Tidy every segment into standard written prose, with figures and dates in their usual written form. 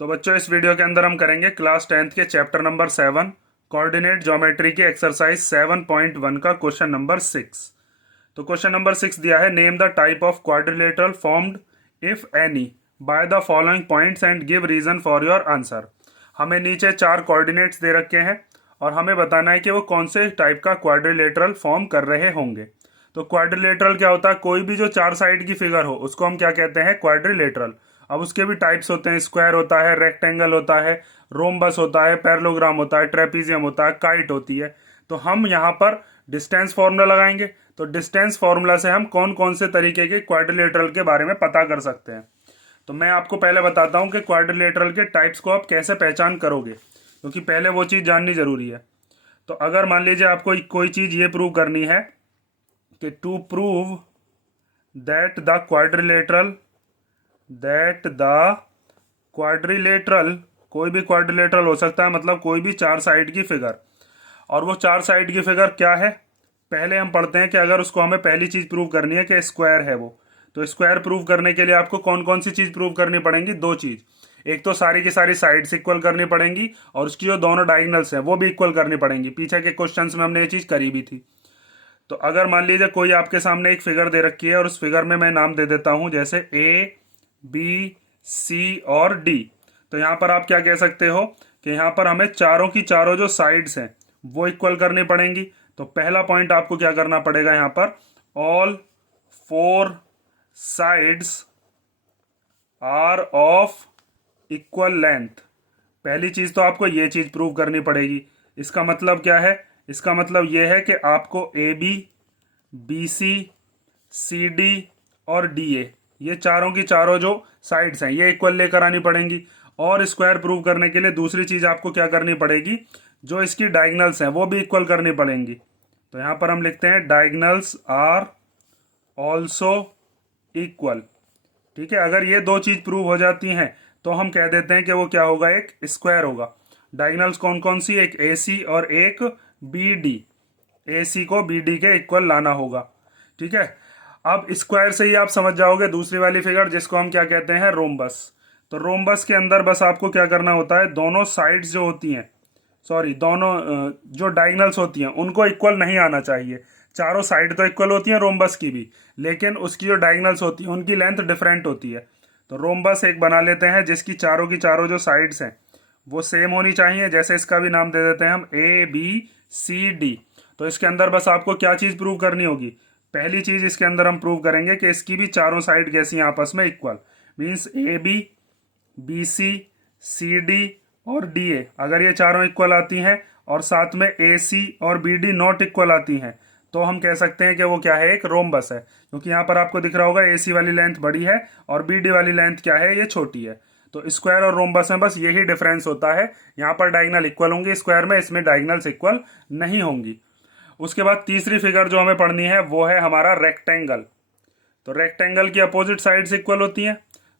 तो बच्चों इस वीडियो के अंदर हम करेंगे क्लास 10th के चैप्टर नंबर 7 कोऑर्डिनेट ज्योमेट्री की एक्सरसाइज 7.1 का क्वेश्चन नंबर 6। तो क्वेश्चन नंबर 6 दिया है, name the type of quadrilateral formed if any by the following points and give reason for your answer. हमें नीचे 4 कोऑर्डिनेट्स दे रखे हैं और हमें बताना है कि वो कौन से टाइप का क्वाड्रिलेटरल फॉर्म कर रहे होंगे। तो क्वाड्रिलेटरल क्या होता है? कोई भी जो 4 साइड की फिगर हो उसको हम क्या कहते हैं? क्वाड्रिलेटरल। अब उसके भी टाइप्स होते हैं, स्क्वायर होता है, रेक्टेंगल होता है, रोम्बस होता है, पैरेललोग्राम होता है, ट्रेपीजियम होता है, काइट होती है। तो हम यहाँ पर डिस्टेंस फार्मूला लगाएंगे। तो डिस्टेंस फार्मूला से हम कौन कौन से तरीके के क्वाड्रिलेटरल के बारे में पता कर सकते हैं। तो मैं आपको पहले बताता हूँ कि क्वाड्रिलेटरल के टाइप्स को आप कैसे पहचान करोगे, क्योंकि पहले वो चीज़ जाननी जरूरी है। तो अगर मान लीजिए आपको कोई चीज़ ये प्रूव करनी है कि to prove that the quadrilateral, कोई भी क्वाड्रिलेटरल हो सकता है, मतलब कोई भी 4 साइड की फिगर। और वो 4 साइड की फिगर क्या है? पहले हम पढ़ते हैं कि अगर उसको हमें पहली चीज प्रूव करनी है कि स्क्वायर है वो, तो स्क्वायर प्रूव करने के लिए आपको कौन कौन सी चीज प्रूव करनी पड़ेंगी? 2 चीज। एक तो सारी की सारी साइड्स इक्वल करनी पड़ेंगी और उसकी जो दोनों डायगोनल्स हैं वो भी इक्वल करनी पड़ेंगी। पीछे के क्वेश्चंस में हमने ये चीज करी भी थी। तो अगर मान लीजिए कोई आपके सामने एक फिगर दे रखी है और उस फिगर में मैं नाम दे देता हूं जैसे ए, बी, सी और डी। तो यहां पर आप क्या कह सकते हो कि यहां पर हमें चारों की चारों जो साइड्स हैं वो इक्वल करनी पड़ेंगी। तो पहला पॉइंट आपको क्या करना पड़ेगा यहां पर? All 4 sides are of equal length. पहली चीज तो आपको ये चीज प्रूव करनी पड़ेगी। इसका मतलब क्या है? इसका मतलब यह है कि आपको A B, B C, C D और डी ए, ये चारों की चारों जो साइड्स हैं ये इक्वल लेकर आनी पड़ेंगी। और स्क्वायर प्रूव करने के लिए दूसरी चीज आपको क्या करनी पड़ेगी? जो इसकी डायगोनल्स हैं वो भी इक्वल करनी पड़ेंगी। तो यहां पर हम लिखते हैं डायगोनल्स आर ऑल्सो इक्वल। ठीक है, अगर ये 2 चीज प्रूव हो जाती हैं तो हम कह देते हैं कि वो क्या होगा? एक स्क्वायर होगा। डायगोनल्स कौन कौन सी? एक ए सी और एक बी डी। ए सी को बी डी के इक्वल लाना होगा। ठीक है, अब स्क्वायर से ही आप समझ जाओगे दूसरी वाली फिगर जिसको हम क्या कहते हैं? रोम्बस। तो रोम्बस के अंदर बस आपको क्या करना होता है? दोनों साइड्स जो होती हैं, सॉरी दोनों जो डायगोनल्स होती हैं उनको इक्वल नहीं आना चाहिए। चारों साइड तो इक्वल होती हैं रोम्बस की भी, लेकिन उसकी जो डायगोनल्स होती हैं उनकी लेंथ डिफरेंट होती है। तो रोम्बस एक बना लेते हैं जिसकी चारों की चारों जो साइड्स हैं वो सेम होनी चाहिए। जैसे इसका भी नाम दे देते हैं हम ए बी सी डी। तो इसके अंदर बस आपको क्या चीज प्रूव करनी होगी? पहली चीज इसके अंदर हम प्रूव करेंगे कि इसकी भी चारों साइड कैसी हैं आपस में? Equal. Means A B, B C, C D और डी ए अगर ये चारों इक्वल आती हैं और साथ में ए सी और बी डी नॉट इक्वल आती हैं तो हम कह सकते हैं कि वो क्या है? एक रोम्बस है। क्योंकि यहाँ पर आपको दिख रहा होगा ए सी वाली लेंथ बड़ी है और बी डी वाली लेंथ क्या है? ये छोटी है। तो स्क्वायर और रोम्बस में बस यही डिफरेंस होता है। यहाँ पर डायगोनल इक्वल होंगी स्क्वायर में, इसमें डायगोनल्स इक्वल नहीं होंगी। उसके बाद तीसरी फिगर जो हमें पढ़नी है वो है हमारा रेक्टेंगल। तो रेक्टेंगल की अपोजिट साइड्स इक्वल होती हैं।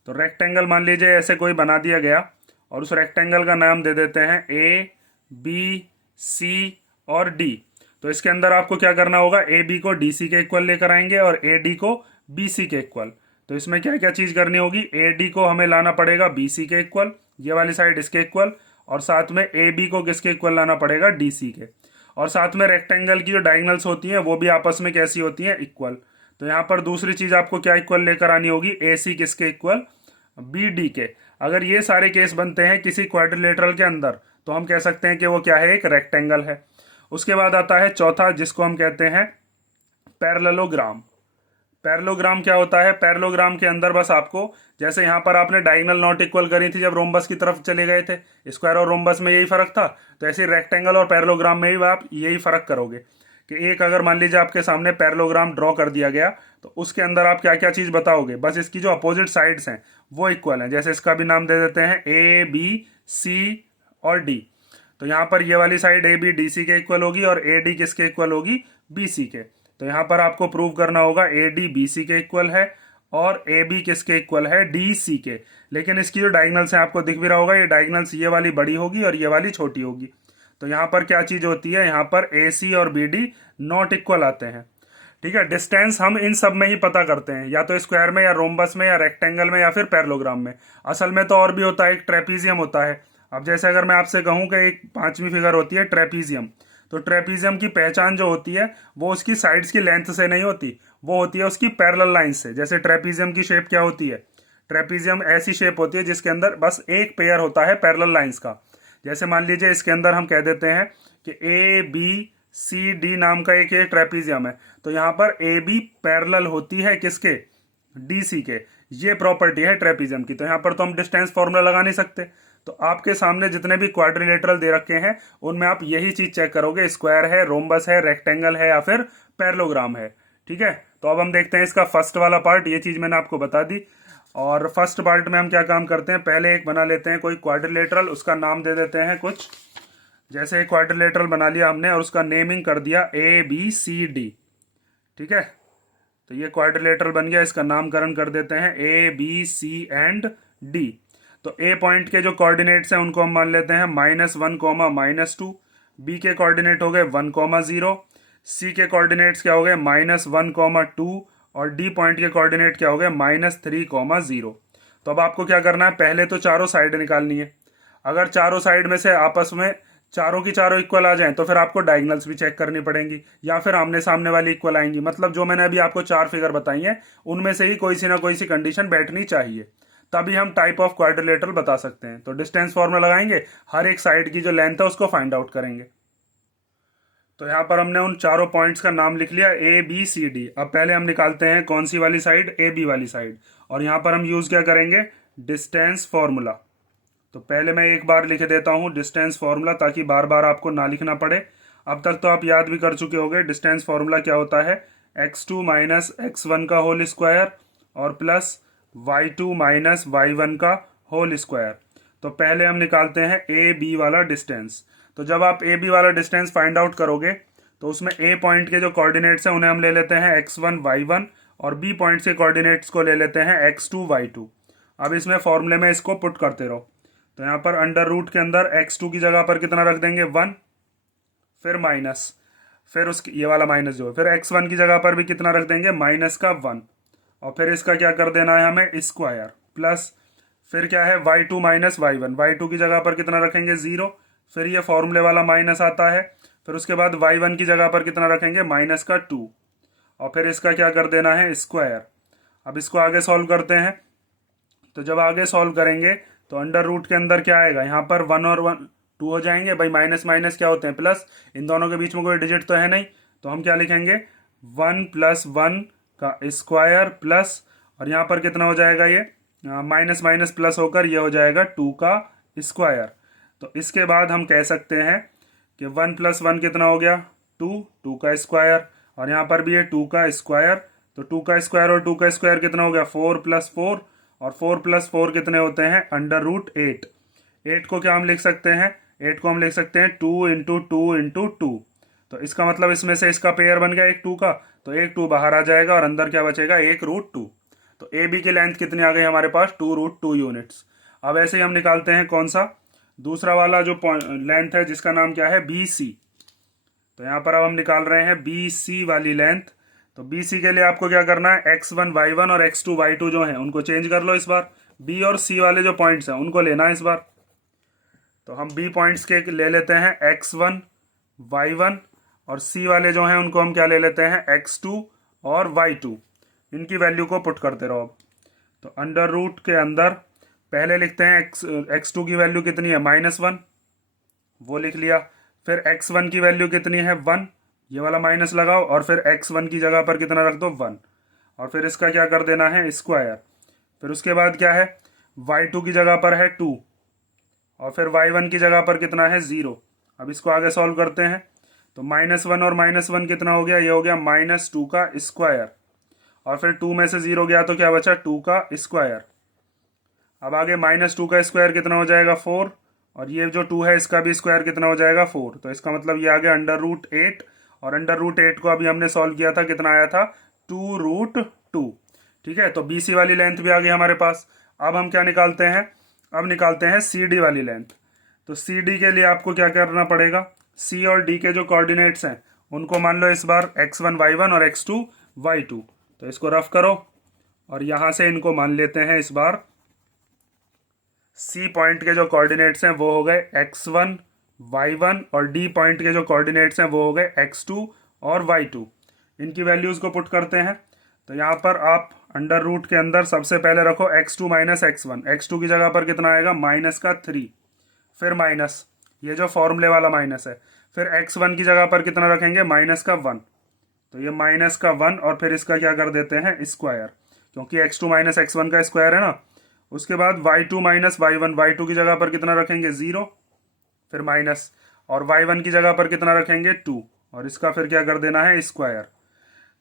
तो रेक्टेंगल मान लीजिए ऐसे कोई बना दिया गया और उस रेक्टेंगल का नाम दे देते हैं ए बी सी और डी। तो इसके अंदर आपको क्या करना होगा? ए बी को डी सी के इक्वल लेकर आएंगे और ए डी को बी सी के इक्वल। तो इसमें क्या क्या चीज करनी होगी? ए डी को हमें लाना पड़ेगा बी सी के इक्वल, ये वाली साइड इसके इक्वल, और साथ में ए बी को किसके इक्वल लाना पड़ेगा? डी सी के। और साथ में रेक्टेंगल की जो डायगोनल्स होती हैं वो भी आपस में कैसी होती हैं? इक्वल। तो यहाँ पर दूसरी चीज आपको क्या इक्वल लेकर आनी होगी? ए सी किसके इक्वल? बी डी के। अगर ये सारे केस बनते हैं किसी क्वाड्रिलेटरल के अंदर तो हम कह सकते हैं कि वो क्या है? एक रेक्टेंगल है। उसके बाद आता है चौथा जिसको हम कहते हैं पैरेललोग्राम। पैरेललोग्राम क्या होता है? पैरेललोग्राम के अंदर बस आपको, जैसे यहाँ पर आपने डायगोनल नॉट इक्वल करी थी जब रोम्बस की तरफ चले गए थे, स्क्वायर और रोम्बस में यही फर्क था, तो ऐसे रेक्टेंगल और पैरेललोग्राम में ही आप यही फर्क करोगे कि एक अगर मान लीजिए आपके सामने पैरेललोग्राम ड्रॉ कर दिया गया तो उसके अंदर आप क्या क्या चीज बताओगे? बस इसकी जो अपोजिट साइड्स हैं वो इक्वल हैं। जैसे इसका भी नाम दे देते हैं ए बी सी और डी। तो यहाँ पर ये वाली side A B D C के इक्वल होगी और ए डी किसके इक्वल होगी? बी सी के। तो यहाँ पर आपको प्रूव करना होगा ए डी बी सी के इक्वल है और ए बी किसके इक्वल है? डी सी के। लेकिन इसकी जो डायगोनल्स हैं आपको दिख भी रहा होगा, ये डायगोनल्स ये वाली बड़ी होगी और ये वाली छोटी होगी। तो यहाँ पर क्या चीज होती है? यहाँ पर ए सी और बी डी नॉट इक्वल आते हैं। ठीक है, डिस्टेंस हम इन सब में ही पता करते हैं, या तो स्क्वायर में या रोम्बस में या रेक्टेंगल में या फिर पैरेललोग्राम में। असल में तो और भी होता है, एक ट्रेपीजियम होता है। अब जैसे अगर मैं आपसे कहूं कि एक पांचवी फिगर होती है ट्रेपीजियम, तो ट्रेपीजियम की पहचान जो होती है वो उसकी साइड्स की लेंथ से नहीं होती, वो होती है उसकी पैरेलल लाइन से। जैसे ट्रेपीजियम की शेप क्या होती है, ट्रेपीजियम ऐसी शेप होती है जिसके अंदर बस एक पेयर होता है पैरेलल लाइंस का। जैसे मान लीजिए इसके अंदर हम कह देते हैं कि ए बी सी डी नाम का एक ये ट्रेपीजियम है, तो यहाँ पर ए बी पैरेलल होती है किसके, डी सी के। ये प्रॉपर्टी है ट्रेपीजियम की। तो यहाँ पर तो हम डिस्टेंस फॉर्मूला लगा नहीं सकते, तो आपके सामने जितने भी क्वाड्रिलेटरल दे रखे हैं उनमें आप यही चीज चेक करोगे, स्क्वायर है, रोम्बस है, रेक्टेंगल है या फिर पैरेललोग्राम है। ठीक है, तो अब हम देखते हैं इसका फर्स्ट वाला पार्ट। ये चीज मैंने आपको बता दी। और फर्स्ट पार्ट में हम क्या काम करते हैं, पहले एक बना लेते हैं कोई क्वाड्रिलेटरल, उसका नाम दे देते हैं कुछ। जैसे एक क्वाड्रिलेटरल बना लिया हमने और उसका नेमिंग कर दिया ए बी सी डी। ठीक है, तो ये क्वाड्रिलेटरल बन गया, इसका नामकरण कर देते हैं A B C and D. तो ए पॉइंट के जो कोऑर्डिनेट्स हैं उनको हम मान लेते हैं -1, -2। बी के कोऑर्डिनेट हो गए 1, 0। सी के कोऑर्डिनेट्स क्या हो गए -1, 2। और डी पॉइंट के कोऑर्डिनेट क्या हो गए -3, 0। तो अब आपको क्या करना है, पहले तो चारों साइड निकालनी है। अगर चारों साइड में से आपस में चारों की चारों इक्वल आ जाएं तो फिर आपको डायगोनल्स भी चेक करनी पड़ेंगी, या फिर आमने सामने वाली इक्वल आएंगी। मतलब जो मैंने अभी आपको 4 फिगर बताई हैं उनमें से ही कोई सी ना कोई सी कंडीशन बैठनी चाहिए, तभी हम टाइप ऑफ क्वाड्रिलेटरल बता सकते हैं। तो डिस्टेंस फॉर्मूला लगाएंगे, हर एक साइड की जो लेंथ है उसको फाइंड आउट करेंगे। तो यहाँ पर हमने उन चारों पॉइंट्स का नाम लिख लिया ए बी सी डी। अब पहले हम निकालते हैं कौन सी वाली साइड, ए बी वाली साइड। और यहाँ पर हम यूज क्या करेंगे, डिस्टेंस फॉर्मूला। तो पहले मैं एक बार लिख देता हूँ डिस्टेंस फॉर्मूला, ताकि बार बार आपको ना लिखना पड़े। अब तक तो आप याद भी कर चुके होंगे डिस्टेंस फॉर्मूला क्या होता है, x2 माइनस x1 का होल स्क्वायर और प्लस y2 माइनस y1 का होल स्क्वायर। तो पहले हम निकालते हैं ए बी वाला डिस्टेंस। तो जब आप ए बी वाला डिस्टेंस फाइंड आउट करोगे तो उसमें ए पॉइंट के जो कोऑर्डिनेट्स हैं उन्हें हम ले लेते हैं x1 y1, और बी पॉइंट के कोऑर्डिनेट्स को ले लेते हैं x2 y2। अब इसमें फॉर्मूले में इसको पुट करते रहो। तो यहाँ पर अंडर रूट के अंदर x2 की जगह पर कितना रख देंगे 1, फिर माइनस, फिर उसकी ये वाला माइनस जो है, फिर x1 की जगह पर भी कितना रख देंगे -1, और फिर इसका क्या कर देना है हमें स्क्वायर, प्लस फिर क्या है y2 माइनस y1, y2 की जगह पर कितना रखेंगे 0, फिर ये फॉर्मूले वाला माइनस आता है, फिर उसके बाद y1 की जगह पर कितना रखेंगे -2, और फिर इसका क्या कर देना है स्क्वायर। अब इसको आगे सॉल्व करते हैं। तो जब आगे सॉल्व करेंगे तो अंडर रूट के अंदर क्या आएगा, यहाँ पर 1 और 1 2 हो जाएंगे भाई, माइनस माइनस क्या होते हैं प्लस, इन दोनों के बीच में कोई डिजिट तो है नहीं, तो हम क्या लिखेंगे 1 + 1 का स्क्वायर प्लस, और यहाँ पर कितना हो जाएगा ये माइनस माइनस प्लस होकर ये हो जाएगा 2 का स्क्वायर। तो इसके बाद हम कह सकते हैं कि 1 + 1 कितना हो गया 2, 2 का स्क्वायर, और यहाँ पर भी है 2 का स्क्वायर। तो 2 का स्क्वायर और 2 का स्क्वायर कितना हो गया 4 + 4, और 4 + 4 कितने होते हैं √8। 8 को क्या हम लिख सकते हैं, 8 को हम लिख सकते हैं 2 × 2 × 2। तो इसका मतलब इसमें से इसका पेयर बन गया एक 2 का, तो एक 2 बाहर आ जाएगा और अंदर क्या बचेगा 1 √2। तो ए बी की लेंथ कितनी आ गई हमारे पास 2 √2 यूनिट्स। अब ऐसे ही हम निकालते हैं कौन सा, दूसरा वाला जो लेंथ है जिसका नाम क्या है बी सी। तो यहाँ पर अब हम निकाल रहे हैं बी सी वाली लेंथ। तो बी सी के लिए आपको क्या करना है, x1 y1 और x2 y2 जो हैं उनको चेंज कर लो इस बार, बी और सी वाले जो पॉइंट्स हैं उनको लेना है इस बार। तो हम बी पॉइंट्स के ले लेते हैं x1 y1, और सी वाले जो हैं उनको हम क्या ले लेते हैं x2 और y2। इनकी वैल्यू को पुट करते रहो। अब तो अंडर रूट के अंदर पहले लिखते हैं x2 की वैल्यू कितनी है -1, वो लिख लिया। फिर x1 की वैल्यू कितनी है 1, ये वाला माइनस लगाओ, और फिर x1 की जगह पर कितना रख दो 1, और फिर इसका क्या कर देना है स्क्वायर। फिर उसके बाद क्या है y2 की जगह पर है 2, और फिर y1 की जगह पर कितना है 0। अब इसको आगे सॉल्व करते हैं। तो -1 और -1 कितना हो गया, ये हो गया -2 का स्क्वायर, और फिर 2 में से 0 गया तो क्या बचा 2 का स्क्वायर। अब आगे -2 का स्क्वायर कितना हो जाएगा 4, और ये जो 2 है इसका भी स्क्वायर कितना हो जाएगा 4। तो इसका मतलब ये आ गया √8, और √8 को अभी हमने सॉल्व किया था कितना आया था 2 √2। ठीक है, तो बी सी वाली लेंथ भी आ गई हमारे पास। अब हम क्या निकालते हैं, अब निकालते हैं सी डी वाली लेंथ। तो सी डी के लिए आपको क्या करना पड़ेगा, सी और डी के जो कोऑर्डिनेट्स हैं उनको मान लो इस बार x1 y1 और x2 y2। तो इसको रफ करो और यहाँ से इनको मान लेते हैं इस बार C पॉइंट के जो कोऑर्डिनेट्स हैं वो हो गए x1 y1 और D पॉइंट के जो कोऑर्डिनेट्स हैं वो हो गए x2 और y2। इनकी वैल्यूज़ को पुट करते हैं। तो यहाँ पर आप अंडर रूट के अंदर सबसे पहले रखो x2 माइनस x1। x2 की जगह पर कितना आएगा माइनस का 3, फिर माइनस ये जो फॉर्मूले वाला माइनस है, फिर x1 की जगह पर कितना रखेंगे माइनस का 1। तो ये माइनस का 1 और फिर इसका क्या कर देते हैं स्क्वायर, क्योंकि x2 माइनस x1 का स्क्वायर है ना। उसके बाद y2 माइनस y1, y2 की जगह पर कितना रखेंगे 0, फिर माइनस, और y1 की जगह पर कितना रखेंगे 2 और इसका फिर क्या कर देना है स्क्वायर।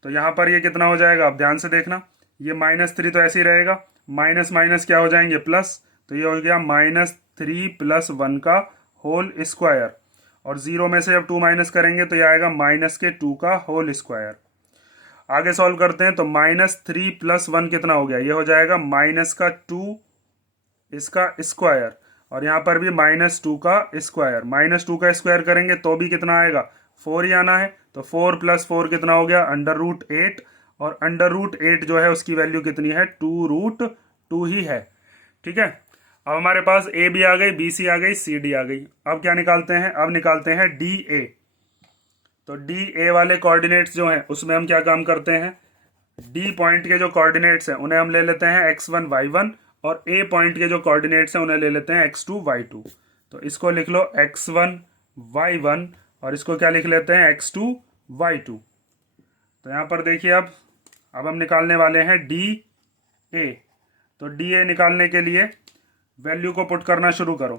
तो यहाँ पर ये कितना हो जाएगा, आप ध्यान से देखना, ये -3 तो ऐसे ही रहेगा, माइनस माइनस क्या हो जाएंगे प्लस। तो ये हो गया -3 + 1 का होल स्क्वायर, और 0 में से जब 2 माइनस करेंगे तो ये आएगा -2 का होल स्क्वायर। आगे सॉल्व करते हैं। तो -3 + 1 कितना हो गया, ये हो जाएगा -2 इसका स्क्वायर, और यहाँ पर भी -2 का स्क्वायर। -2 का स्क्वायर करेंगे तो भी कितना आएगा 4 ही आना है। तो 4 + 4 कितना हो गया √8, और √8 जो है उसकी वैल्यू कितनी है 2√2 ही है। ठीक है, अब हमारे पास ए भी आ गई, बी सी आ गई, सी डी आ गई। अब क्या निकालते हैं, अब निकालते हैं डी ए। तो डी ए वाले कोऑर्डिनेट्स जो हैं उसमें हम क्या काम करते हैं, डी पॉइंट के जो कोऑर्डिनेट्स हैं उन्हें हम ले लेते हैं x1 y1, और ए पॉइंट के जो कोऑर्डिनेट्स हैं उन्हें ले लेते हैं x2 y2। तो इसको लिख लो x1 y1 और इसको क्या लिख लेते हैं x2 y2। तो यहाँ पर देखिए अब हम निकालने वाले हैं डी ए। तो डी ए निकालने के लिए वैल्यू को पुट करना शुरू करो।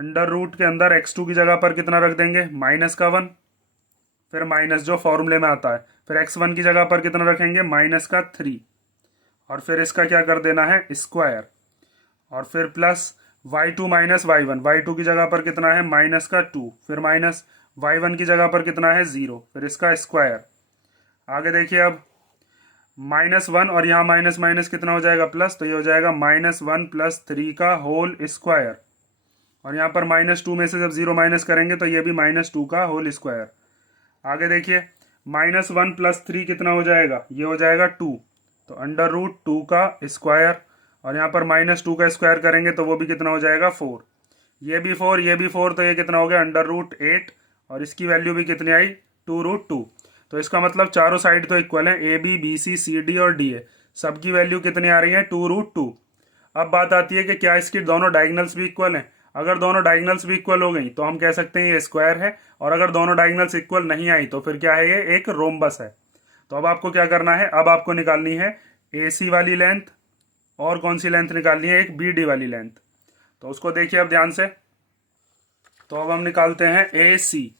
अंडर रूट के अंदर x2 की जगह पर कितना रख देंगे -1, फिर माइनस जो फॉर्मूले में आता है, फिर x1 की जगह पर कितना रखेंगे -3, और फिर इसका क्या कर देना है स्क्वायर, और फिर plus y2 minus y1, y2 की जगह पर कितना है -2, फिर माइनस y1 की जगह पर कितना है 0, फिर इसका स्क्वायर। आगे देखिए अब -1 और यहाँ माइनस माइनस कितना हो जाएगा प्लस, तो ये हो जाएगा -1 + 3 का होल स्क्वायर, और यहाँ पर -2 में से जब 0 माइनस करेंगे तो ये भी -2 का होल स्क्वायर। आगे देखिए -1 + 3 कितना हो जाएगा, ये हो जाएगा 2, तो √2 का स्क्वायर, और यहाँ पर -2 का स्क्वायर करेंगे तो वो भी कितना हो जाएगा 4, ये भी 4, ये भी 4, तो ये कितना हो गया √8, और इसकी वैल्यू भी कितनी आई 2√2। तो इसका मतलब चारों साइड तो इक्वल है, A B B C C D और डी ए, सबकी वैल्यू कितनी आ रही है 2√2। अब बात आती है कि क्या इसकी दोनों डायगनल्स भी इक्वल हैं। अगर दोनों डायगनल्स भी इक्वल हो गई तो हम कह सकते हैं ये स्क्वायर है, और अगर दोनों डायगनल्स इक्वल नहीं आई तो फिर क्या है, ये एक रोम्बस है। तो अब आपको क्या करना है, अब आपको निकालनी है ए सी वाली लेंथ, और कौन सी लेंथ निकालनी है, एक बी डी वाली लेंथ। तो उसको देखिए अब ध्यान से। तो अब हम निकालते हैं ए सी।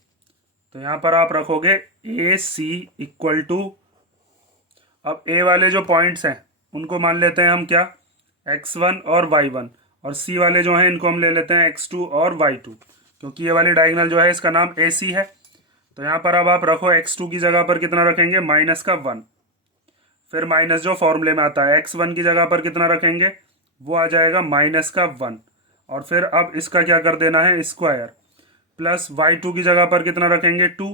तो यहाँ पर आप रखोगे ए सी इक्वल टू, अब ए वाले जो पॉइंट्स हैं उनको मान लेते हैं हम क्या x1 और y1, और सी वाले जो हैं इनको हम ले लेते हैं x2 और y2, क्योंकि ये वाली डायगोनल जो है इसका नाम AC है। तो यहाँ पर अब आप रखो x2 की जगह पर कितना रखेंगे -1, फिर माइनस जो फॉर्मूले में आता है, x1 की जगह पर कितना रखेंगे वो आ जाएगा -1, और फिर अब इसका क्या कर देना है स्क्वायर, प्लस y2 की जगह पर कितना रखेंगे 2,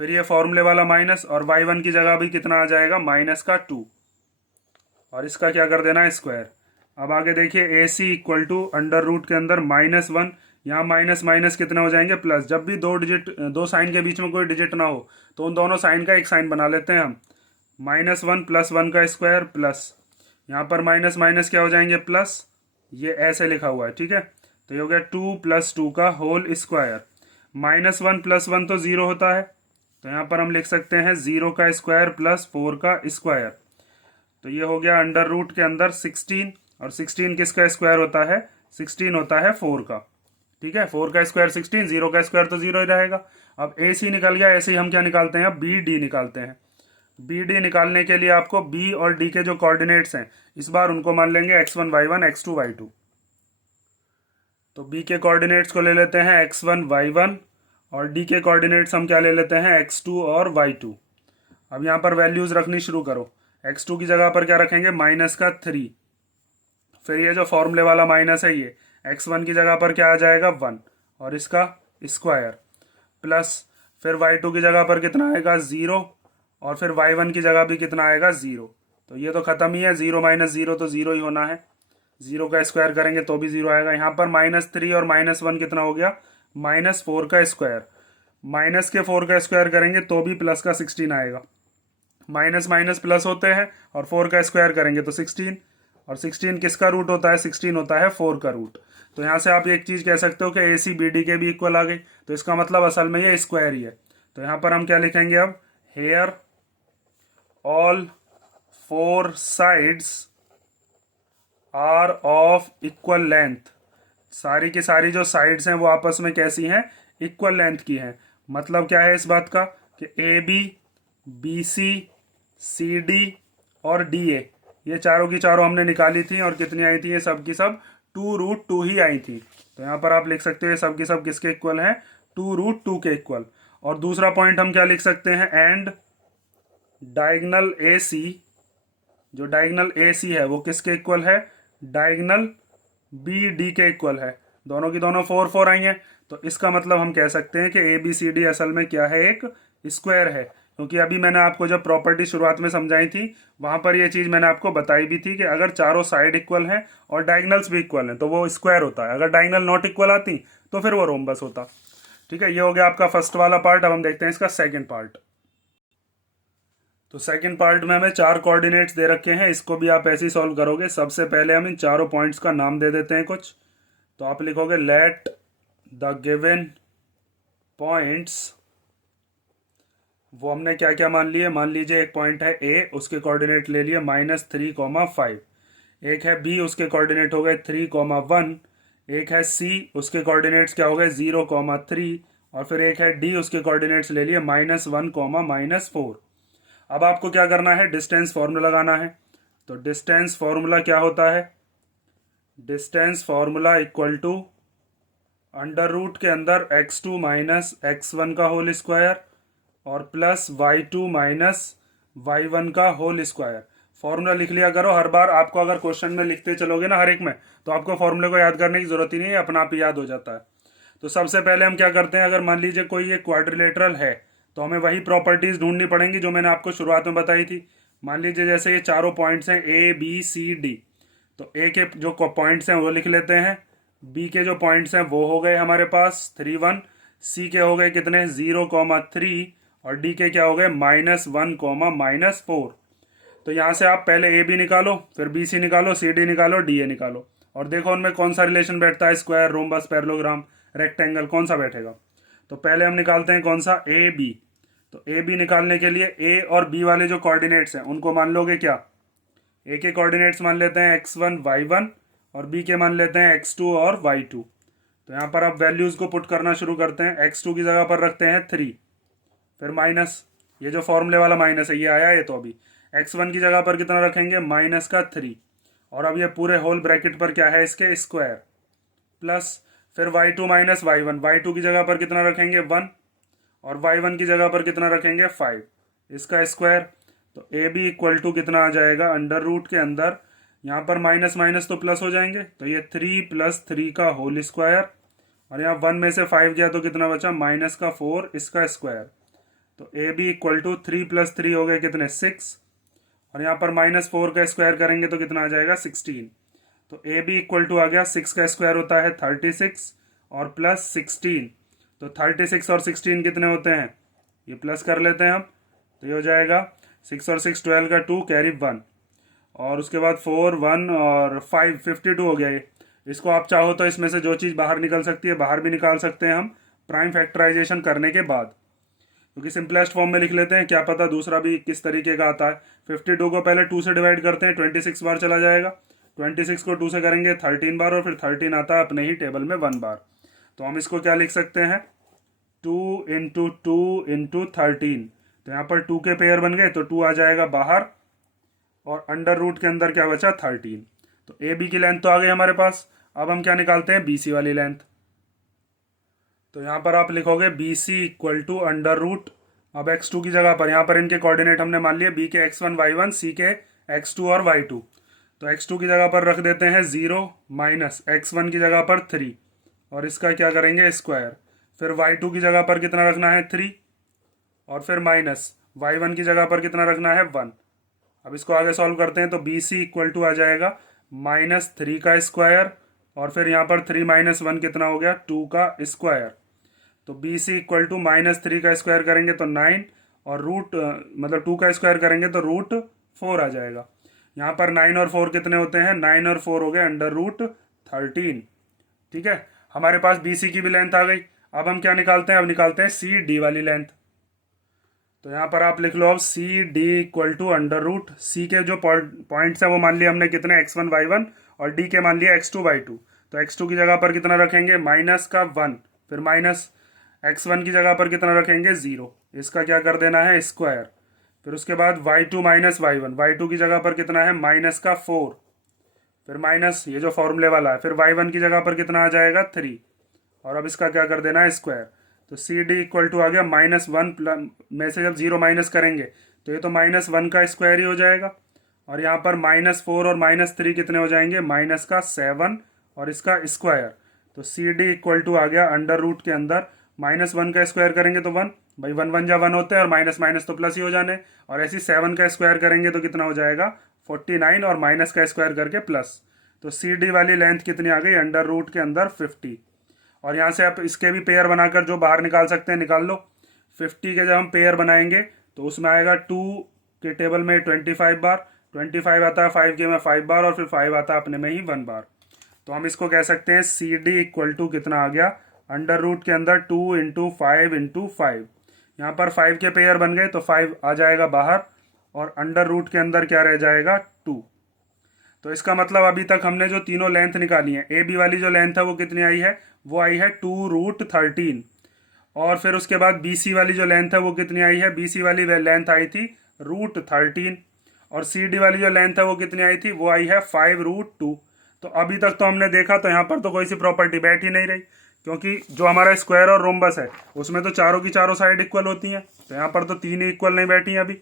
फिर ये फॉर्मूले वाला माइनस, और y1 की जगह भी कितना आ जाएगा -2, और इसका क्या कर देना है स्क्वायर। अब आगे देखिए ए सी इक्वल टू अंडर रूट के अंदर -1, यहाँ माइनस माइनस कितने हो जाएंगे प्लस। जब भी दो साइन के बीच में कोई डिजिट ना हो तो उन दोनों साइन का एक साइन बना लेते हैं हम, -1 + 1 का स्क्वायर, प्लस यहाँ पर माइनस माइनस क्या हो जाएंगे प्लस, ये ऐसे लिखा हुआ है ठीक है। तो ये हो गया 2 + 2 का होल स्क्वायर। -1 + 1 तो 0 होता है, तो यहाँ पर हम लिख सकते हैं 0 का स्क्वायर प्लस 4 का स्क्वायर। तो ये हो गया अंडर रूट के अंदर 16, और 16 किसका स्क्वायर होता है, 16 होता है 4 का। ठीक है, 4 का स्क्वायर 16, 0 का स्क्वायर तो 0 ही रहेगा। अब ए सी निकल गया, ऐसे ही हम क्या निकालते हैं, बी डी निकालते हैं। बी डी निकालने के लिए आपको बी और डी के जो कोऑर्डिनेट्स हैं इस बार उनको मान लेंगे x1 y1 x2 y2। तो बी के कोऑर्डिनेट्स को ले लेते हैं x1 y1, और डी के कोऑर्डिनेट्स हम क्या ले लेते हैं x2 और y2। अब यहाँ पर वैल्यूज रखनी शुरू करो। x2 की जगह पर क्या रखेंगे -3, फिर ये जो फॉर्मूले वाला माइनस है ये x1 की जगह पर क्या आ जाएगा 1, और इसका स्क्वायर, प्लस फिर y2 की जगह पर कितना आएगा 0, और फिर y1 की जगह भी कितना आएगा 0। तो ये तो खत्म ही है, 0 माइनस 0 तो 0 ही होना है, 0 का स्क्वायर करेंगे तो भी 0 आएगा। यहाँ पर -3 और -1 कितना हो गया, -4 का स्क्वायर, माइनस के 4 का स्क्वायर करेंगे तो भी प्लस का 16 आएगा। माइनस माइनस प्लस होते हैं, और 4 का स्क्वायर करेंगे तो 16, और 16 किसका रूट होता है, 16 होता है 4 का रूट। तो यहाँ से आप एक चीज़ कह सकते हो कि ए सी बी डी के भी इक्वल आ गई, तो इसका मतलब असल में ये स्क्वायर ही है। तो यहाँ पर हम क्या लिखेंगे अब, here all 4 sides are of equal length, सारी की सारी जो साइड्स हैं वो आपस में कैसी हैं, इक्वल लेंथ की हैं। मतलब क्या है इस बात का कि A B, B C, C D और डी ए, ये चारों की चारों हमने निकाली थी, और कितनी आई थी, ये सब की सब 2√2 ही आई थी। तो यहाँ पर आप लिख सकते हो ये सब की सब किसके इक्वल हैं, 2√2 के इक्वल। और दूसरा पॉइंट हम क्या लिख सकते हैं, एंड डायगनल ए सी, जो डायगनल ए सी है वो किसके इक्वल है, डायगनल बी डी के इक्वल है। दोनों की दोनों 4 आई हैं, तो इसका मतलब हम कह सकते हैं कि ए बी सी डी असल में क्या है, एक स्क्वायर है। क्योंकि अभी मैंने आपको जब प्रॉपर्टी शुरुआत में समझाई थी वहां पर ये चीज़ मैंने आपको बताई भी थी कि अगर चारों साइड इक्वल हैं और डायगनल्स भी इक्वल हैं तो वो स्क्वायर होता है, अगर डायगनल नॉट इक्वल आती तो फिर वो रोम्बस होता। ठीक है, ये हो गया आपका फर्स्ट वाला पार्ट। अब हम देखते हैं इसका सेकेंड पार्ट। तो सेकंड पार्ट में हमें 4 कोऑर्डिनेट्स दे रखे हैं, इसको भी आप ऐसे ही सॉल्व करोगे। सबसे पहले हम इन चारों पॉइंट्स का नाम दे देते हैं कुछ। तो आप लिखोगे लेट द गिवन पॉइंट्स, वो हमने क्या क्या मान लिए, मान लीजिए एक पॉइंट है ए, उसके कोऑर्डिनेट ले लिए -3,5, एक है बी, उसके कोऑर्डिनेट हो गए 3,1, एक है सी, उसके कोऑर्डिनेट्स क्या हो गए 0,3, और फिर एक है डी, उसके कोऑर्डिनेट्स ले लिए -1, -4। अब आपको क्या करना है, डिस्टेंस फॉर्मूला लगाना है। तो डिस्टेंस फॉर्मूला क्या होता है, distance formula equal to under root के अंदर x2 माइनस x1 का होल स्क्वायर और प्लस y2 माइनस y1 का होल स्क्वायर। फॉर्मूला लिख लिया करो हर बार, आपको अगर क्वेश्चन में लिखते चलोगे ना हर एक में, तो आपको फॉर्मूले को याद करने की जरूरत ही नहीं है, अपना आप ही याद हो जाता है। तो सबसे पहले हम क्या करते हैं, अगर मान लीजिए कोई ये क्वाड्रिलेटरल है तो हमें वही प्रॉपर्टीज ढूंढनी पड़ेंगी जो मैंने आपको शुरुआत में बताई थी। मान लीजिए जैसे ये चारों पॉइंट्स हैं ए बी सी डी, तो ए के जो पॉइंट्स हैं वो लिख लेते हैं, बी के जो पॉइंट्स हैं वो हो गए हमारे पास 3,1, सी के हो गए कितने 0,3, और डी के क्या हो गए -1, -4। तो यहाँ से आप पहले ए बी निकालो, फिर बी सी निकालो, सी डी निकालो, डी ए निकालो, और देखो उनमें कौन सा रिलेशन बैठता है, स्क्वायर, रोम्बस, पैरेललोग्राम, रेक्टेंगल, कौन सा बैठेगा। तो पहले हम निकालते हैं कौन सा, ए बी। तो ए बी निकालने के लिए ए और बी वाले जो कोऑर्डिनेट्स हैं उनको मान लोगे क्या, ए के कोऑर्डिनेट्स मान लेते हैं x1 y1, और बी के मान लेते हैं x2 और y2। तो यहाँ पर आप वैल्यूज़ को पुट करना शुरू करते हैं। x2 की जगह पर रखते हैं 3, फिर माइनस, ये जो फॉर्मूले वाला माइनस है ये आया, ये तो अभी x1 की जगह पर कितना रखेंगे -3, और अब ये पूरे होल ब्रैकेट पर क्या है इसके स्क्वायर, प्लस फिर y2 माइनस y1, y2 की जगह पर कितना रखेंगे 1, और y1 की जगह पर कितना रखेंगे 5, इसका स्क्वायर। तो ए बी इक्वल टू कितना आ जाएगा, अंडर रूट के अंदर यहाँ पर माइनस माइनस तो प्लस हो जाएंगे, तो ये 3 + 3 का होल स्क्वायर, और यहाँ 1 में से 5 गया तो कितना बचा -4, इसका स्क्वायर। तो ए बी इक्वल टू 3 + 3 हो गए कितने 6, और यहाँ पर -4 का स्क्वायर करेंगे तो कितना आ जाएगा 16। तो ए बी इक्वल टू आ गया 6 का स्क्वायर होता है 36, और प्लस 16। तो 36 और 16 कितने होते हैं, ये प्लस कर लेते हैं हम, तो ये हो जाएगा 6 और 6 12 का 2 कैरी 1, और उसके बाद 4 1 और 5 52 हो गया ये। इसको आप चाहो तो इसमें से जो चीज़ बाहर निकल सकती है बाहर भी निकाल सकते हैं हम प्राइम फैक्टराइजेशन करने के बाद, क्योंकि सिंपलेस्ट फॉर्म में लिख लेते हैं, क्या पता दूसरा भी किस तरीके का आता है। 52 को पहले 2 से डिवाइड करते हैं, 26 बार चला जाएगा, 26 को 2 से करेंगे 13 बार, और फिर 13 आता है अपने ही टेबल में 1 बार। तो हम इसको क्या लिख सकते हैं, 2 × 2 × 13। तो यहाँ पर 2 के पेयर बन गए तो 2 आ जाएगा बाहर, और अंडर रूट के अंदर क्या बचा 13। तो ए बी की लेंथ तो आ गई हमारे पास। अब हम क्या निकालते हैं, बी सी वाली लेंथ। तो यहाँ पर आप लिखोगे B C equal to under root, अब x2 की जगह पर यहाँ पर इनके कोऑर्डिनेट हमने मान लिए, बी के x1 y1, सी के x2 और y2। तो x2 की जगह पर रख देते हैं 0 माइनस x1 की जगह पर 3, और इसका क्या करेंगे स्क्वायर। फिर y2 की जगह पर कितना रखना है 3, और फिर माइनस y1 की जगह पर कितना रखना है 1। अब इसको आगे सॉल्व करते हैं तो बी सी इक्वल टू आ जाएगा -3 का स्क्वायर और फिर यहाँ पर 3 - 1 कितना हो गया 2 का स्क्वायर। तो बी सी इक्वल टू -3 का स्क्वायर करेंगे तो 9 और रूट मतलब 2 का स्क्वायर करेंगे तो √4 आ जाएगा। यहाँ पर 9 और 4 कितने होते हैं 9 और 4 हो गए √13। ठीक है, हमारे पास बी सी की भी लेंथ आ गई। अब हम क्या निकालते हैं, अब निकालते हैं सी डी वाली लेंथ। तो यहाँ पर आप लिख लो अब सी डी इक्वल टू √सी के जो पॉइंट्स हैं वो मान लिया हमने कितने x1 y1 और डी के मान लिया x2 y2। तो x2 की जगह पर कितना रखेंगे -1, फिर -x1 की जगह पर कितना रखेंगे 0, इसका क्या कर देना है स्क्वायर। फिर उसके बाद y2 - y1, y2 की जगह पर कितना है -4, फिर माइनस ये जो फॉर्मूले वाला है, फिर y1 की जगह पर कितना आ जाएगा 3 और अब इसका क्या कर देना है स्क्वायर। तो सी डी इक्वल टू आ गया -1 में से जब 0 माइनस करेंगे तो ये तो -1 का स्क्वायर ही हो जाएगा और यहाँ पर -4 और -3 कितने हो जाएंगे -7 और इसका स्क्वायर। तो सी डी इक्वल टू आ गया अंडर रूट के अंदर -1 का स्क्वायर करेंगे तो 1, भाई 1 1 जा 1 होते हैं और माइनस माइनस तो प्लस ही हो जाने, और ऐसे 7 का स्क्वायर करेंगे तो कितना हो जाएगा 49 और माइनस का स्क्वायर करके प्लस। तो सी डी वाली लेंथ कितनी आ गई अंडर रूट के अंदर 50। और यहाँ से आप इसके भी पेयर बनाकर जो बाहर निकाल सकते हैं निकाल लो। 50 के जब हम पेयर बनाएंगे तो उसमें आएगा 2 के टेबल में 25 बार, 25 आता है 5 के में 5 बार और फिर 5 आता है अपने में ही 1 बार। तो हम इसको कह सकते हैं सी डी इक्वल टू कितना आ गया अंडर रूट के अंदर 2 × 5 × 5। यहाँ पर 5 के पेयर बन गए तो 5 आ जाएगा बाहर और अंडर रूट के अंदर क्या रह जाएगा 2। तो इसका मतलब अभी तक हमने जो तीनों लेंथ निकाली है, ए बी वाली जो लेंथ है वो कितनी आई है, वो आई है 2√13। और फिर उसके बाद बी सी वाली जो लेंथ है वो कितनी आई है, बी सी वाली लेंथ आई थी √13। और सी डी वाली जो लेंथ है वो कितनी आई थी, वो आई है 5√2। तो अभी तक तो हमने देखा तो यहाँ पर तो कोई सी प्रॉपर्टी बैठ ही नहीं रही, क्योंकि जो हमारा स्क्वायर और रोम्बस है उसमें तो चारों की चारों साइड इक्वल होती हैं, तो यहाँ पर तो तीन ही इक्वल नहीं बैठी हैं अभी।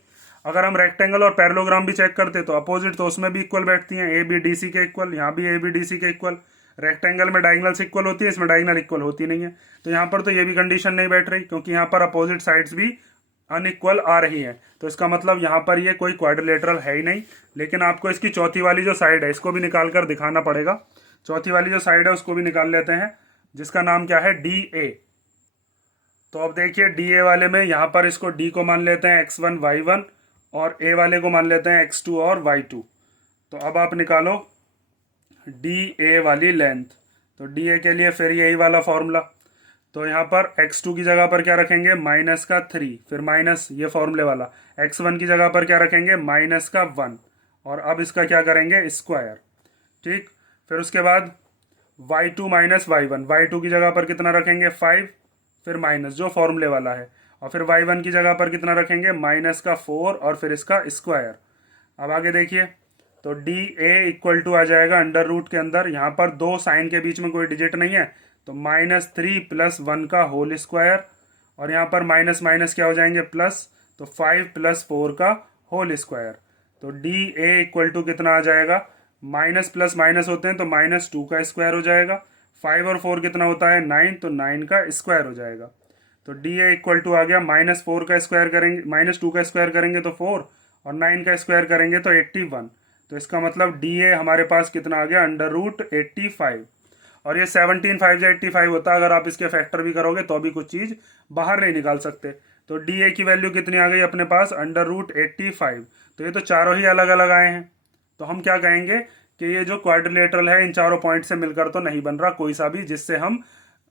अगर हम रेक्टेंगल और पैरेललोग्राम भी चेक करते तो अपोजिट तो उसमें भी इक्वल बैठती हैं, ए बी डी सी के इक्वल, यहाँ भी ए बी डी सी के इक्वल। रेक्टेंगल में डायगनल्स इक्वल होती है, इसमें डायगनल इक्वल होती नहीं है। तो यहाँ पर तो ये भी कंडीशन नहीं बैठ रही, क्योंकि यहाँ पर अपोजिट साइड्स भी अनइक्वल आ रही हैं। तो इसका मतलब यहाँ पर ये कोई क्वाड्रिलेटरल है ही नहीं। लेकिन आपको इसकी चौथी वाली जो साइड है इसको भी निकाल कर दिखाना पड़ेगा। चौथी वाली जो साइड है उसको भी निकाल लेते हैं, जिसका नाम क्या है डी ए। तो अब देखिए डी ए वाले में यहाँ पर इसको डी को मान लेते हैं x1 y1 और ए वाले को मान लेते हैं x2 और y2। तो अब आप निकालो डी ए वाली लेंथ। तो डी ए के लिए फिर यही वाला फॉर्मूला। तो यहाँ पर x2 की जगह पर क्या रखेंगे -3, फिर माइनस ये फॉर्मूले वाला। x1 की जगह पर क्या रखेंगे -1 और अब इसका क्या करेंगे स्क्वायर। ठीक, फिर उसके बाद y2 - y1, y2 की जगह पर कितना रखेंगे 5, फिर माइनस जो फॉर्मूले वाला है, और फिर y1 की जगह पर कितना रखेंगे -4 और फिर इसका स्क्वायर। अब आगे देखिए तो डी ए इक्वल टू आ जाएगा अंडर रूट के अंदर, यहाँ पर दो साइन के बीच में कोई डिजिट नहीं है तो -3 + 1 का होल स्क्वायर, और यहाँ पर माइनस माइनस क्या हो जाएंगे प्लस, तो 5 + 4 का होल स्क्वायर। तो डी ए इक्वल टू कितना आ जाएगा, माइनस प्लस माइनस होते हैं तो -2 का स्क्वायर हो जाएगा। 5 और 4 कितना होता है 9, तो 9 का स्क्वायर हो जाएगा। तो डी ए इक्वल टू आ गया -4 का स्क्वायर करेंगे, -2 का स्क्वायर करेंगे तो 4 और 9 का स्क्वायर करेंगे तो 81। तो इसका मतलब डी ए हमारे पास कितना आ गया √85। और ये 17 5 या 85 होता है, अगर आप इसके फैक्टर भी करोगे तो भी कुछ चीज़ बाहर नहीं निकाल सकते। तो डी ए की वैल्यू कितनी आ गई अपने पास √85। तो ये तो चारों ही अलग अलग आए हैं। तो हम क्या कहेंगे कि ये जो क्वाड्रिलेटरल है इन चारों पॉइंट से मिलकर तो नहीं बन रहा कोई सा भी, जिससे हम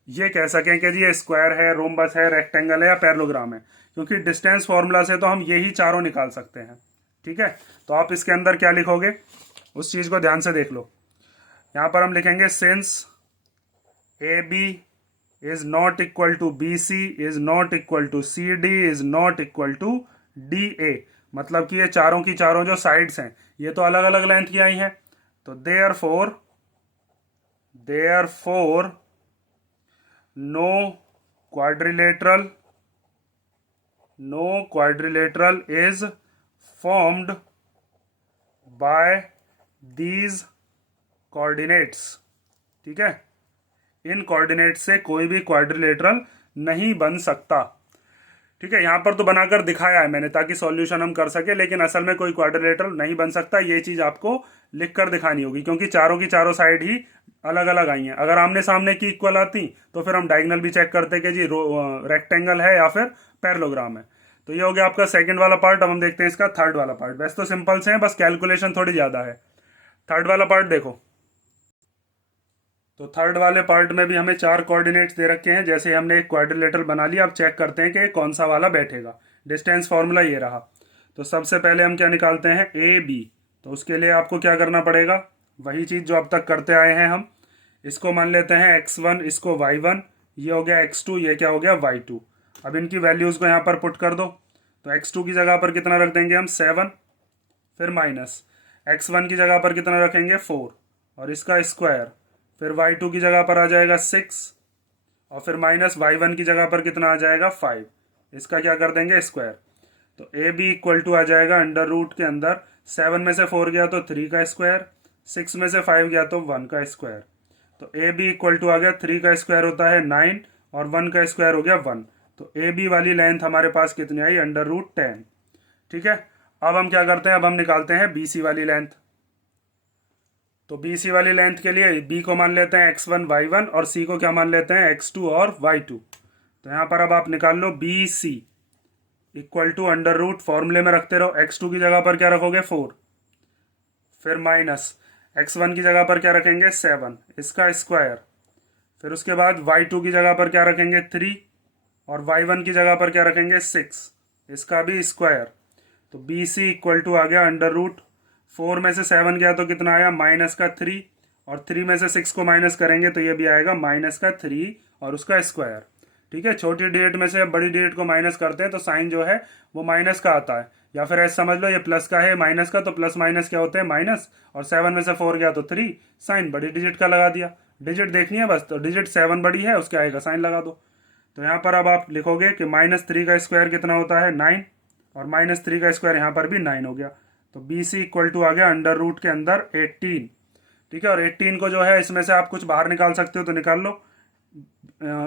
ये कह सकें कि जी ये स्क्वायर है, रोम्बस है, रेक्टेंगल है या पैरेललोग्राम है, क्योंकि डिस्टेंस फॉर्मूला से तो हम यही चारों निकाल सकते हैं। ठीक है, तो आप इसके अंदर क्या लिखोगे उस चीज़ को ध्यान से देख लो। यहाँ पर हम लिखेंगे since A B is not equal to B C is not equal to C D is not equal to D A. मतलब कि ये चारों की चारों जो साइड्स हैं ये तो अलग अलग लेंथ की आई हैं। तो therefore no quadrilateral is formed by these coordinates। ठीक है, इन कोऑर्डिनेट से कोई भी क्वाड्रिलेटरल नहीं बन सकता। ठीक है, यहाँ पर तो बनाकर दिखाया है मैंने ताकि सॉल्यूशन हम कर सके, लेकिन असल में कोई क्वाड्रिलेटरल नहीं बन सकता। ये चीज़ आपको लिख कर दिखानी होगी, क्योंकि चारों की चारों साइड ही अलग अलग आई हैं। अगर आमने सामने की इक्वल आती तो फिर हम डायगोनल भी चेक करते कि जी रेक्टेंगल है या फिर पैरेललोग्राम है। तो ये हो गया आपका सेकंड वाला पार्ट। अब हम देखते हैं इसका थर्ड वाला पार्ट। वैसे तो सिंपल से है, बस कैलकुलेशन थोड़ी ज़्यादा है। थर्ड वाला पार्ट देखो। तो थर्ड वाले पार्ट में भी हमें चार कोऑर्डिनेट्स दे रखे हैं। जैसे हमने एक क्वाड्रिलेटरल बना लिया, अब चेक करते हैं कि कौन सा वाला बैठेगा। डिस्टेंस फार्मूला ये रहा। तो सबसे पहले हम क्या निकालते हैं, ए बी। तो उसके लिए आपको क्या करना पड़ेगा, वही चीज़ जो अब तक करते आए हैं हम। इसको मान लेते हैं x1, इसको y1, ये हो गया x2, ये क्या हो गया y2। अब इनकी वैल्यूज़ को यहाँ पर पुट कर दो। तो x2 की जगह पर कितना रख देंगे हम, 7, फिर माइनस x1 की जगह पर कितना रखेंगे, 4, और इसका स्क्वायर, फिर y2 की जगह पर आ जाएगा 6, और फिर माइनस y1 की जगह पर कितना आ जाएगा, 5। इसका क्या कर देंगे, स्क्वायर। तो ए बी इक्वल टू आ जाएगा अंडर रूट के अंदर 7 में से 4 गया तो 3 का स्क्वायर, 6 में से 5 गया तो 1 का स्क्वायर। तो ए बी इक्वल टू आ गया 3 का स्क्वायर होता है 9, और 1 का स्क्वायर हो गया 1। तो ए बी वाली लेंथ हमारे पास कितनी आई, अंडर रूट 10। ठीक है, अब हम क्या करते हैं, अब हम निकालते हैं बी सी वाली लेंथ। तो बी सी वाली लेंथ के लिए बी को मान लेते हैं x1 y1, और सी को क्या मान लेते हैं, x2 और y2। तो यहाँ पर अब आप निकाल लो B C equal to under root, फॉर्मूले में रखते रहो। x2 की जगह पर क्या रखोगे, 4, फिर माइनस x1 की जगह पर क्या रखेंगे, 7, इसका स्क्वायर, फिर उसके बाद y2 की जगह पर क्या रखेंगे, 3, और y1 की जगह पर क्या रखेंगे, 6, इसका भी स्क्वायर। तो बी सी इक्वल टू आ गया अंडर रूट, 4 में से 7 गया तो कितना आया, माइनस का 3, और 3 में से 6 को माइनस करेंगे तो ये भी आएगा माइनस का 3 और उसका स्क्वायर। ठीक है, छोटी डिजिट में से बड़ी डिजिट को माइनस करते हैं तो साइन जो है वो माइनस का आता है, या फिर ऐसे समझ लो ये प्लस का है माइनस का, तो प्लस माइनस क्या होते हैं, माइनस। और 7 में से 4 गया तो 3, साइन बड़ी डिजिट का लगा दिया। डिजिट देखनी है बस, तो डिजिट 7 बड़ी है, उसके आएगा साइन लगा दो। तो यहाँ पर अब आप लिखोगे कि -3 का स्क्वायर कितना होता है, 9, और -3 का स्क्वायर यहाँ पर भी 9 हो गया। तो बी सी इक्वल टू आ गया अंडर रूट के अंदर 18। ठीक है, और 18 को जो है इसमें से आप कुछ बाहर निकाल सकते हो तो निकाल लो।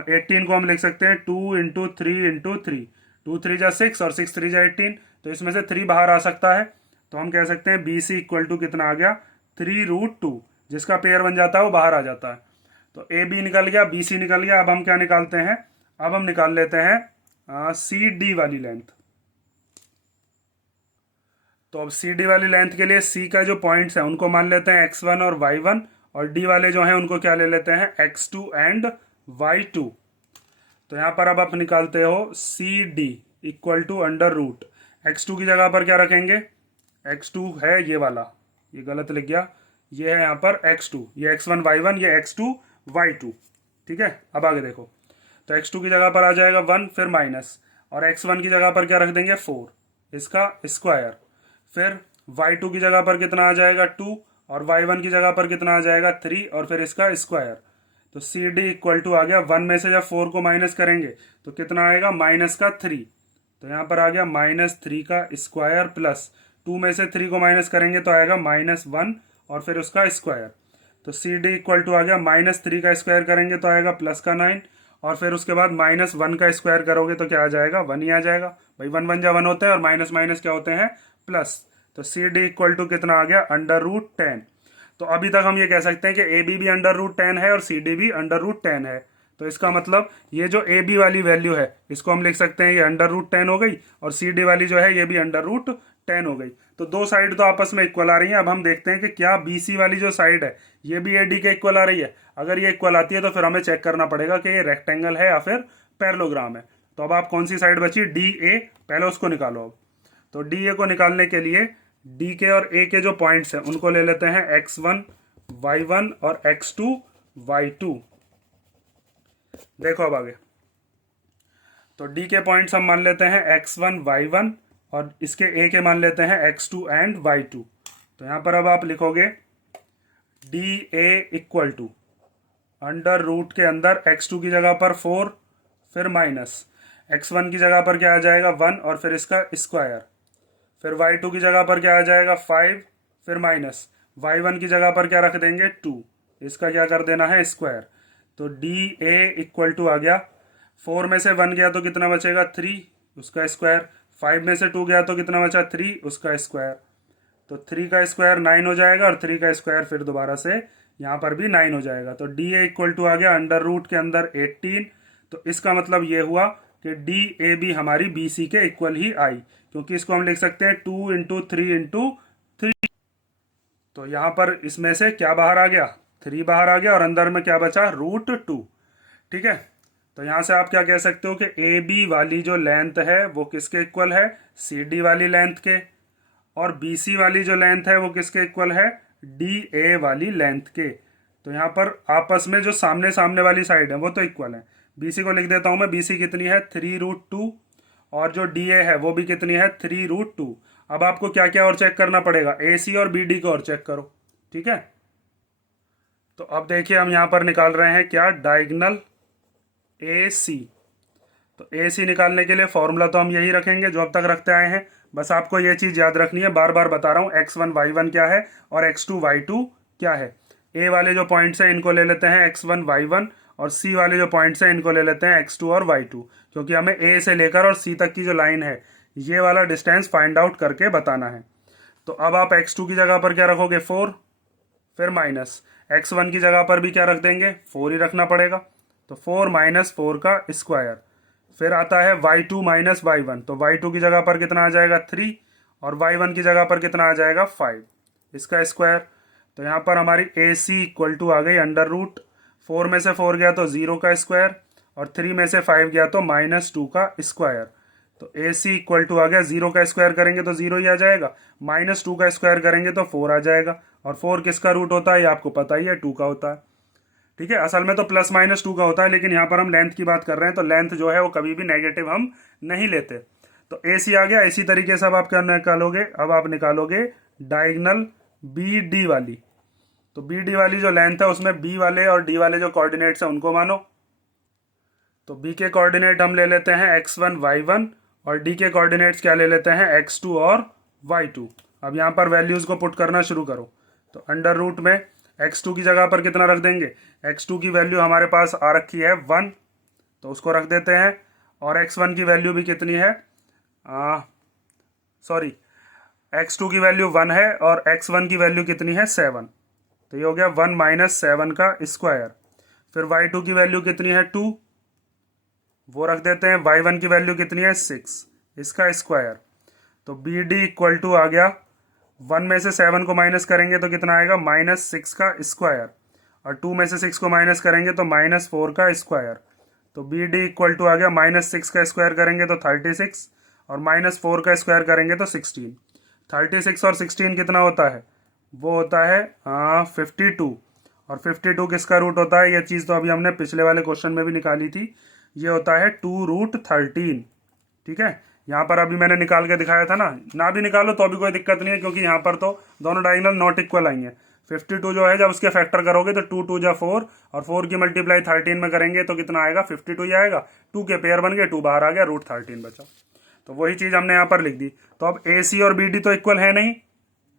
18 को हम लिख सकते हैं 2 इंटू 3 इंटू 3, 2 3 जा 6 और 6 3 जा 18। तो इसमें से 3 बाहर आ सकता है, तो हम कह सकते हैं बी सी इक्वल टू कितना आ गया, 3√2। जिसका पेयर बन जाता है वो बाहर आ जाता है। तो ए बी निकल गया, बी सी निकल गया। अब हम क्या निकालते हैं, अब हम निकाल लेते हैं सी डी वाली लेंथ। तो अब सी डी वाली लेंथ के लिए सी का जो पॉइंट्स है उनको मान लेते हैं x1 और y1, और डी वाले जो हैं उनको क्या ले लेते हैं, x2 एंड y2। तो यहाँ पर अब आप निकालते हो C D equal to under root, x2 की जगह पर क्या रखेंगे, x2 है ये वाला, ये गलत लिख गया, ये है यहाँ पर x2, ये x1 y1, ये x2 y2। ठीक है, अब आगे देखो। तो x2 की जगह पर आ जाएगा 1, फिर माइनस, और x1 की जगह पर क्या रख देंगे, 4, इसका स्क्वायर, फिर y2 की जगह पर कितना आ जाएगा, 2, और y1 की जगह पर कितना आ जाएगा, 3, और फिर इसका स्क्वायर। तो सी डी इक्वल टू आ गया, 1 में से जब 4 को माइनस करेंगे तो कितना आएगा, माइनस का 3। तो यहाँ पर आ गया -3 का स्क्वायर, प्लस 2 में से 3 को माइनस करेंगे तो आएगा -1, और फिर उसका स्क्वायर। तो सी डी इक्वल टू आ गया, -3 का स्क्वायर करेंगे तो आएगा प्लस का 9, और फिर उसके बाद -1 का स्क्वायर करोगे तो क्या आ जाएगा, 1 ही आ जाएगा। भाई 1 1 जा 1 होते हैं, और माइनस माइनस क्या होते हैं, प्लस। तो सी डी इक्वल टू कितना आ गया, अंडर रूट 10। तो अभी तक हम ये कह सकते हैं कि ए बी भी अंडर रूट 10 है और सी डी भी अंडर रूट 10 है। तो इसका मतलब ये जो ए बी वाली वैल्यू है इसको हम लिख सकते हैं ये अंडर रूट 10 हो गई, और सी डी वाली जो है ये भी अंडर रूट 10 हो गई। तो दो साइड तो आपस में इक्वल आ रही हैं। अब हम देखते हैं कि क्या बी सी वाली जो साइड है ये भी ए डी के इक्वल आ रही है। अगर ये इक्वल आती है तो फिर हमें चेक करना पड़ेगा कि ये रेक्टेंगल है या फिर पैरेललोग्राम है। तो अब आप कौन सी साइड बची, डी ए, पहले उसको निकालो। अब तो डी ए को निकालने के लिए डी के और ए के जो पॉइंट्स हैं उनको ले लेते हैं x1 y1 और x2 y2। देखो अब आगे। तो डी के पॉइंट्स हम मान लेते हैं x1 y1, और इसके ए के मान लेते हैं x2 एंड y2। तो यहाँ पर अब आप लिखोगे D A equal to under root के अंदर x2 की जगह पर 4, फिर माइनस x1 की जगह पर क्या आ जाएगा, 1, और फिर इसका स्क्वायर, फिर y2 की जगह पर क्या आ जाएगा, 5, फिर माइनस y1 की जगह पर क्या रख देंगे, 2, इसका क्या कर देना है, स्क्वायर। तो डी ए इक्वल टू आ गया, 4 में से 1 गया तो कितना बचेगा, 3, उसका स्क्वायर, 5 में से 2 गया तो कितना बचा 3, उसका स्क्वायर, तो 3 का स्क्वायर 9 हो जाएगा और 3 का स्क्वायर फिर दोबारा से यहाँ पर भी 9 हो जाएगा। तो डी ए इक्वल टू आ गया अंडर रूट के अंदर 18। तो इसका मतलब ये हुआ कि डी ए बी हमारी बी सी के इक्वल ही आई, क्योंकि इसको हम लिख सकते हैं 2 इंटू 3 इंटू 3। तो यहाँ पर इसमें से क्या बाहर आ गया, 3 बाहर आ गया और अंदर में क्या बचा √2। ठीक है, तो यहाँ से आप क्या कह सकते हो कि ए बी वाली जो लेंथ है वो किसके इक्वल है, सी डी वाली लेंथ के, और बी सी वाली जो लेंथ है वो किसके इक्वल है, डी ए वाली लेंथ के। तो यहाँ पर आपस में जो सामने सामने वाली साइड है वो तो इक्वल है। बी सी को लिख देता हूँ मैं, बी सी कितनी है 3√2 और जो डी ए है वो भी कितनी है 3√2। अब आपको क्या क्या और चेक करना पड़ेगा, ए सी और बी डी को और चेक करो। ठीक है, तो अब देखिए हम यहाँ पर निकाल रहे हैं क्या, डायगोनल ए सी। तो ए सी निकालने के लिए फॉर्मूला तो हम यही रखेंगे जो अब तक रखते आए हैं। बस आपको ये चीज़ याद रखनी है, बार बार बता रहा हूँ, x1 y1 क्या है और x2 y2 क्या है। ए वाले जो पॉइंट्स हैं इनको ले लेते हैं x1 y1 और सी वाले जो पॉइंट्स हैं इनको ले लेते हैं x2 और y2, क्योंकि हमें ए से लेकर और सी तक की जो लाइन है ये वाला डिस्टेंस फाइंड आउट करके बताना है। तो अब आप x2 की जगह पर क्या रखोगे 4, फिर माइनस x1 की जगह पर भी क्या रख देंगे 4 ही रखना पड़ेगा, तो 4 माइनस 4 का स्क्वायर। फिर आता है y2 माइनस y1, तो y2 की जगह पर कितना आ जाएगा 3 और y1 की जगह पर कितना आ जाएगा 5, इसका स्क्वायर। तो यहाँ पर हमारी ए सी इक्वल टू आ गई अंडर रूट 4 में से 4 गया तो 0 का स्क्वायर और 3 में से 5 गया तो -2 का स्क्वायर। तो ए सी इक्वल टू आ गया, 0 का स्क्वायर करेंगे तो 0 ही आ जाएगा, -2 का स्क्वायर करेंगे तो 4 आ जाएगा, और 4 किसका रूट होता है ये आपको पता ही है, 2 का होता है। ठीक है, असल में तो +-2 का होता है, लेकिन यहाँ पर हम लेंथ की बात कर रहे हैं तो लेंथ जो है वो कभी भी नेगेटिव हम नहीं लेते। तो ए सी आ गया। इसी तरीके से अब आप क्या निकालोगे, अब आप निकालोगे डायगोनल बी डी वाली। तो बी डी वाली जो लेंथ है उसमें बी वाले और डी वाले जो कोऑर्डिनेट्स हैं उनको मानो। तो बी के कोऑर्डिनेट हम ले लेते हैं x1 y1 और डी के कोऑर्डिनेट्स क्या ले लेते हैं x2 और y2। अब यहाँ पर वैल्यूज को पुट करना शुरू करो। तो अंडर रूट में x2 की जगह पर कितना रख देंगे, x2 की वैल्यू हमारे पास आ रखी है 1, तो उसको रख देते हैं, और x1 की वैल्यू भी कितनी है, सॉरी x2 की वैल्यू 1 है और x1 की वैल्यू कितनी है 7, तो ये हो गया 1 माइनस 7 का स्क्वायर। फिर y2 की वैल्यू कितनी है 2, वो रख देते हैं, y1 की वैल्यू कितनी है 6, इसका स्क्वायर। तो बी डी इक्वल टू आ गया, 1 में से 7 को माइनस करेंगे तो कितना आएगा -6 का स्क्वायर, और 2 में से 6 को माइनस करेंगे तो -4 का स्क्वायर। तो बी डी इक्वल टू आ गया, -6 का स्क्वायर करेंगे तो 36 और -4 का स्क्वायर करेंगे तो 16। 36 और 16 कितना होता है, वो होता है 52, और 52 किसका रूट होता है, ये चीज़ तो अभी हमने पिछले वाले क्वेश्चन में भी निकाली थी, ये होता है 2√13। ठीक है, यहाँ पर अभी मैंने निकाल के दिखाया था ना भी निकालो तो अभी कोई दिक्कत नहीं है, क्योंकि यहाँ पर तो दोनों डायगोनल नॉट इक्वल आई हैं। 52 जो है जब उसके फैक्टर करोगे तो 2 2 जा 4 और 4 की मल्टीप्लाई 13 में करेंगे तो कितना आएगा 52 ही आएगा। 2 के पेयर बन गए, 2 बाहर आ गया, √13 बचा, तो वही चीज़ हमने यहाँ पर लिख दी। तो अब ए सी और बी डी तो इक्वल है नहीं,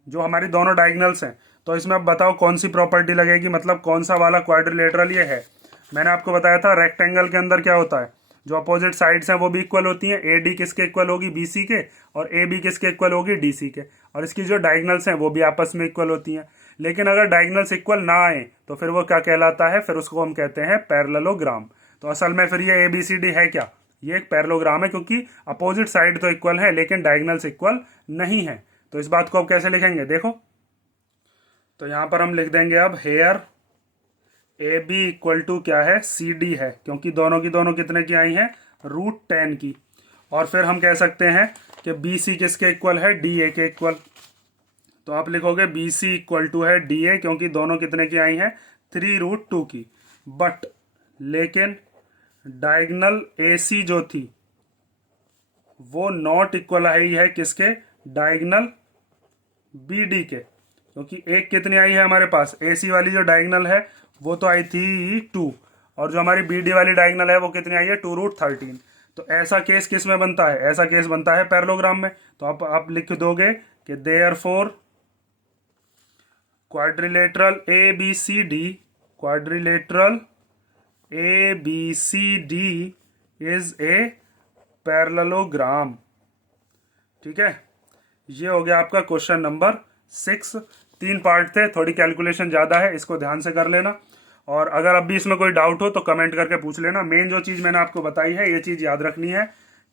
जो हमारी दोनों डायगोनल्स हैं, तो इसमें अब बताओ कौन सी प्रॉपर्टी लगेगी, मतलब कौन सा वाला क्वाड्रिलेटरल ये है। मैंने आपको बताया था रेक्टेंगल के अंदर क्या होता है, जो अपोजिट साइड्स हैं वो भी इक्वल होती हैं, ए डी किसके इक्वल होगी बी सी के, और ए बी किसके इक्वल होगी डी सी के, और इसकी जो डायगोनल्स हैं वो भी आपस में इक्वल होती हैं। लेकिन अगर डायगोनल्स इक्वल ना आए तो फिर वो क्या कहलाता है, फिर उसको हम कहते हैं पैरेललोग्राम। तो असल में फिर ये ए बी सी डी है क्या, ये एक पैरेललोग्राम है, क्योंकि अपोजिट साइड तो इक्वल है लेकिन डायगोनल्स इक्वल नहीं है। तो इस बात को अब कैसे लिखेंगे देखो, तो यहाँ पर हम लिख देंगे अब here A B equal to क्या है सी डी है, क्योंकि दोनों की दोनों कितने की आई हैं √10 की। और फिर हम कह सकते हैं कि बी सी किसके इक्वल है, डी ए के इक्वल। तो आप लिखोगे बी सी इक्वल टू है डी ए, क्योंकि दोनों कितने की आई हैं 3√2 की। बट लेकिन डायगोनल ए सी जो थी वो नॉट इक्वल आई है किसके, डायगोनल बी डी के, क्योंकि एक कितनी आई है हमारे पास, ए सी वाली जो डायगोनल है वो तो आई थी 2, और जो हमारी बी डी वाली डायगोनल है वो कितनी आई है 2√13। तो ऐसा केस किस में बनता है, ऐसा केस बनता है पैरेललोग्राम में। तो आप लिख दोगे कि therefore quadrilateral A B C D, quadrilateral A B C D is a parallelogram. ठीक है, ये हो गया आपका क्वेश्चन नंबर 6। 3 पार्ट थे, थोड़ी कैलकुलेशन ज़्यादा है, इसको ध्यान से कर लेना। और अगर अब भी इसमें कोई डाउट हो तो कमेंट करके पूछ लेना। मेन जो चीज़ मैंने आपको बताई है, ये चीज़ याद रखनी है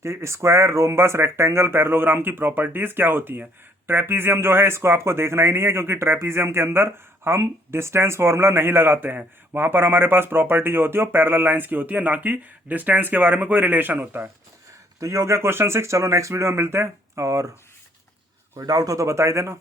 कि स्क्वायर, रोम्बस, रेक्टेंगल, पैरेललोग्राम की प्रॉपर्टीज़ क्या होती हैं। ट्रेपीजियम जो है इसको आपको देखना ही नहीं है, क्योंकि ट्रेपीजियम के अंदर हम डिस्टेंस फॉर्मूला नहीं लगाते हैं। वहाँ पर हमारे पास प्रॉपर्टी जो होती है वो पैरेलल लाइंस की होती है, ना कि डिस्टेंस के बारे में कोई रिलेशन होता है। तो ये हो गया क्वेश्चन 6। चलो नेक्स्ट वीडियो में मिलते हैं, और कोई डाउट हो तो बता ही देना।